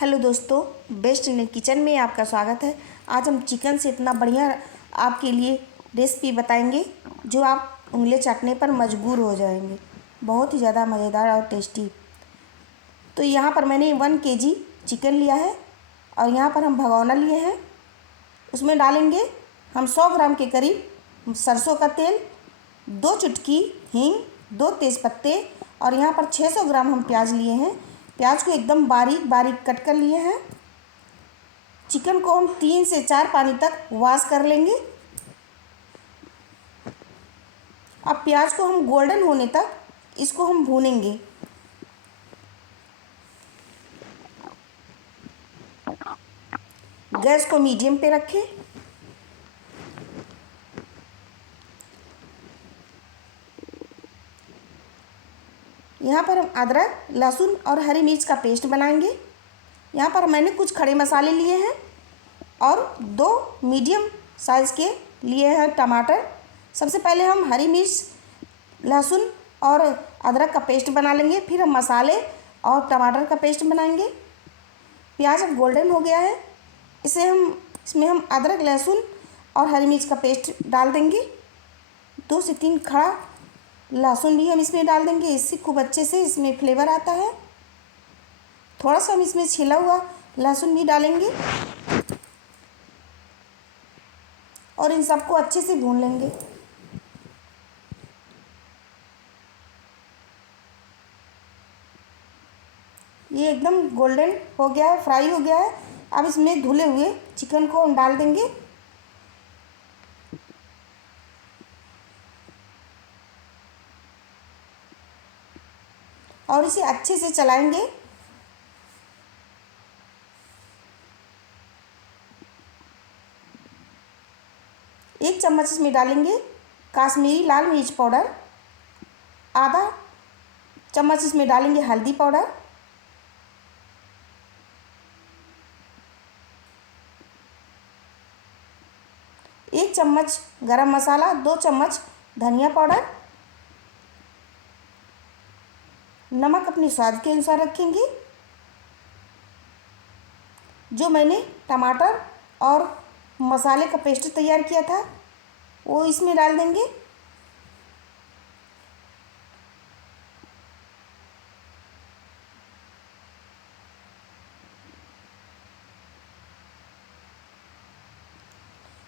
Hello दोस्तों, best Indian kitchen में आपका स्वागत है। आज हम चिकन से इतना बढ़िया आपके लिए रेसिपी बताएंगे जो आप उंगली चाटने पर मजबूर हो जाएंगे। बहुत ही ज़्यादा मज़ेदार और टेस्टी। तो यहाँ पर मैंने 1 केजी चिकन लिया है और यहाँ पर हम भगोना लिए हैं। उसमें डालेंगे हम 100 ग्राम के करीब सरसों का तेल, 2 चुटकी हींग, 2 तेज़पत्ते और यहाँ पर 600 ग्राम हम प्याज लिए हैं। प्याज को एकदम बारीक बारीक कट कर लिए हैं। चिकन को हम 3 से 4 पानी तक वॉश कर लेंगे। अब प्याज को हम गोल्डन होने तक इसको हम भूनेंगे। गैस को मीडियम पे रखें। यहाँ पर हम अदरक, लहसुन और हरी मिर्च का पेस्ट बनाएंगे। यहाँ पर मैंने कुछ खड़े मसाले लिए हैं और 2 मीडियम साइज़ के लिए हैं टमाटर। सबसे पहले हम हरी मिर्च, लहसुन और अदरक का पेस्ट बना लेंगे, फिर हम मसाले और टमाटर का पेस्ट बनाएंगे। प्याज अब गोल्डन हो गया है, इसमें हम अदरक, लहसुन और हरी मिर्च का पेस्ट डाल देंगे। 2 से 3 खड़ा लहसुन भी हम इसमें डाल देंगे, इससे खूब अच्छे से इसमें फ्लेवर आता है। थोड़ा सा हम इसमें छिला हुआ लहसुन भी डालेंगे और इन सबको अच्छे से भून लेंगे। ये एकदम गोल्डन हो गया है, फ्राई हो गया है। अब इसमें धुले हुए चिकन को हम डाल देंगे और इसे अच्छे से चलाएंगे। एक चम्मच इसमें डालेंगे काश्मीरी लाल मिर्च पाउडर, आधा चम्मच इसमें डालेंगे हल्दी पाउडर, एक चम्मच गरम मसाला, 2 चम्मच धनिया पाउडर, नमक अपने स्वाद के अनुसार रखेंगे। जो मैंने टमाटर और मसाले का पेस्ट तैयार किया था वो इसमें डाल देंगे।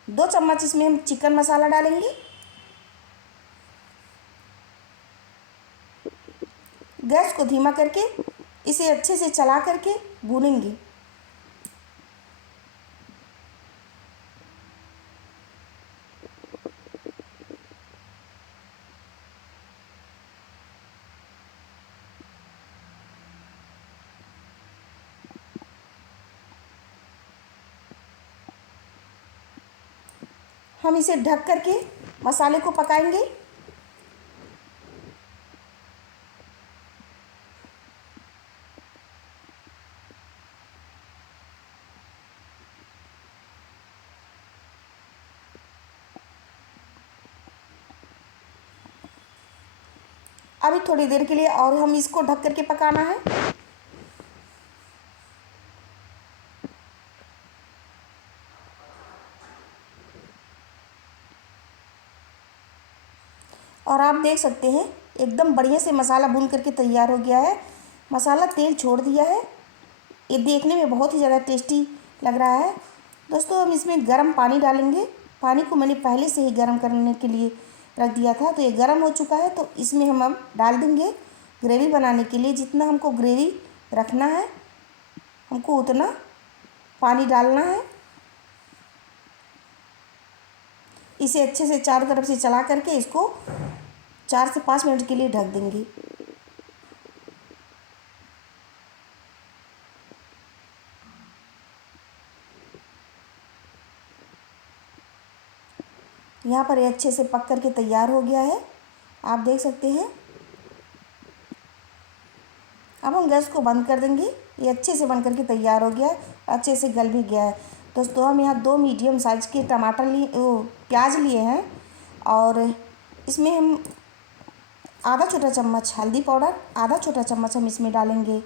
दो चम्मच इसमें हम चिकन मसाला डालेंगे। गैस को धीमा करके इसे अच्छे से चला करके भूनेंगे। हम इसे ढक करके मसाले को पकाएंगे। अभी थोड़ी देर के लिए और हम इसको ढक करके पकाना है। और आप देख सकते हैं एकदम बढ़िया से मसाला भून करके तैयार हो गया है। मसाला तेल छोड़ दिया है। ये देखने में बहुत ही ज़्यादा टेस्टी लग रहा है। दोस्तों, हम इसमें गर्म पानी डालेंगे। पानी को मैंने पहले से ही गर्म करने के लिए रख दिया था, तो ये गर्म हो चुका है। तो इसमें हम अब डाल देंगे ग्रेवी बनाने के लिए। जितना हमको ग्रेवी रखना है हमको उतना पानी डालना है। इसे अच्छे से चारों तरफ से चला करके इसको 4 से 5 मिनट के लिए ढक देंगे। यहाँ पर ये अच्छे से पक करके तैयार हो गया है, आप देख सकते हैं। अब हम गैस को बंद कर देंगे। ये अच्छे से बन करके तैयार हो गया है, अच्छे से गल भी गया है। दोस्तों, हम यहाँ 2 मीडियम साइज़ के प्याज लिए हैं और इसमें हम आधा छोटा चम्मच हल्दी पाउडर, आधा छोटा चम्मच हम इसमें डालेंगे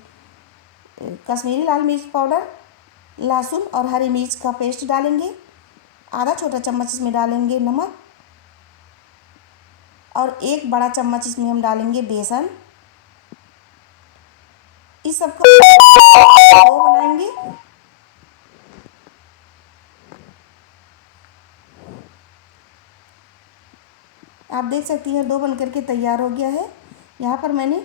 कश्मीरी लाल मिर्च पाउडर, लहसुन और हरी मिर्च का पेस्ट डालेंगे। आधा छोटा चम्मच इसमें डालेंगे नमक और 1 बड़ा चम्मच इसमें हम डालेंगे बेसन। इस सबको डो बनाएंगे। आप देख सकती हैं डो बनकर के तैयार हो गया है। यहाँ पर मैंने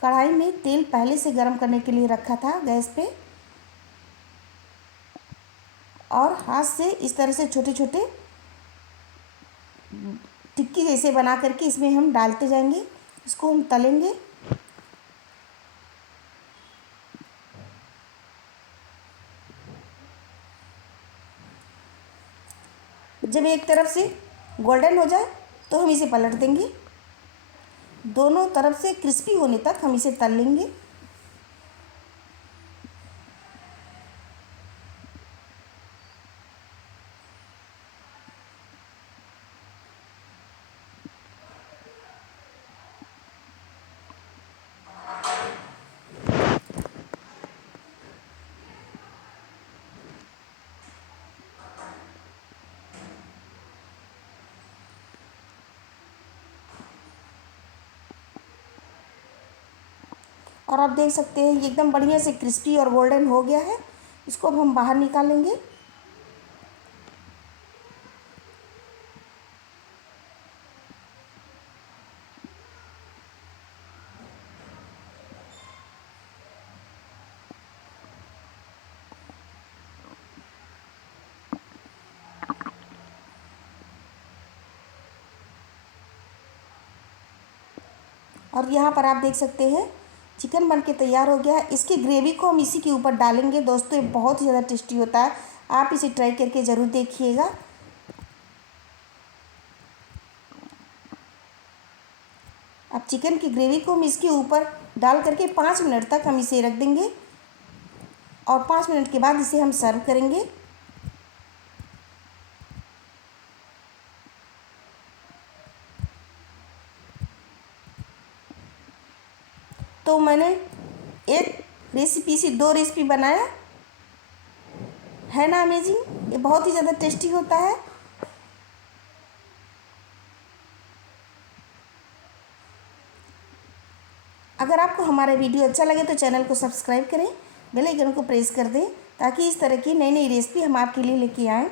कढ़ाई में तेल पहले से गर्म करने के लिए रखा था गैस पे, और हाथ से इस तरह से छोटे छोटे टिक्की जैसे बना करके इसमें हम डालते जाएंगे। इसको हम तलेंगे। जब एक तरफ से गोल्डन हो जाए तो हम इसे पलट देंगे। दोनों तरफ से क्रिस्पी होने तक हम इसे तल लेंगे। और आप देख सकते हैं ये एकदम बढ़िया से क्रिस्पी और गोल्डन हो गया है। इसको अब हम बाहर निकालेंगे। और यहाँ पर आप देख सकते हैं चिकन बन के तैयार हो गया है। इसकी ग्रेवी को हम इसी के ऊपर डालेंगे। दोस्तों ये बहुत ही ज़्यादा टेस्टी होता है, आप इसे ट्राई करके ज़रूर देखिएगा। अब चिकन की ग्रेवी को हम इसके ऊपर डाल करके 5 मिनट तक हम इसे रख देंगे, और 5 मिनट के बाद इसे हम सर्व करेंगे। तो मैंने एक रेसिपी से 2 रेसिपी बनाया है ना अमेजिंग। ये बहुत ही ज़्यादा टेस्टी होता है। अगर आपको हमारा वीडियो अच्छा लगे तो चैनल को सब्सक्राइब करें, बेल आइकन को प्रेस कर दें, ताकि इस तरह की नई नई रेसिपी हम आपके लिए लेके आएँ।